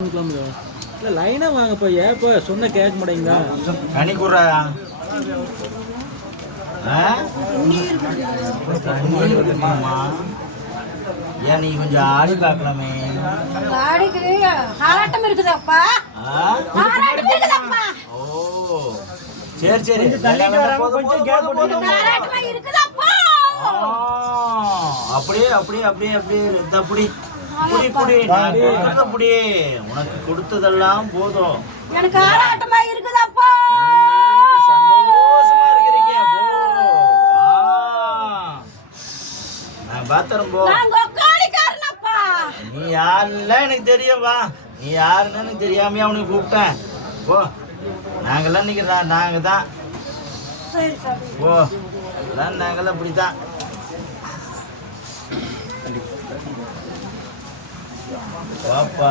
இல்லை லைனாக வாங்கப்பா. ஏப்பா சொன்ன கேட்க மாட்டேங்களா? கனி குறா ஏன் நீ கொஞ்சம் ஆடி பார்க்கலாமே. ஆடிக்கு ஆராட்டம் இருக்குதாப்பா. ஆராட்டம் இருக்குதாப்பா. ஓ சரி சரி அப்படியே அப்படியே அப்படியே அப்படியே அப்படி அப்படி உனக்கு கொடுத்ததெல்லாம் போதும். எனக்கு ஆராட்டமா இருக்குதாப்பா. சந்தோஷமா இருக்கிறீங்க. நான் பாத்திரம் போ. நீ யாருன்னா எனக்கு தெரியும். வா நீ யாருன்னு எனக்கு தெரியாம அவனுக்கு கூப்பிட்டேன். போ நாங்கெல்லாம் இன்னைக்கு நாங்க தான். ஓ நாங்கெல்லாம் இப்படித்தான். வாப்பா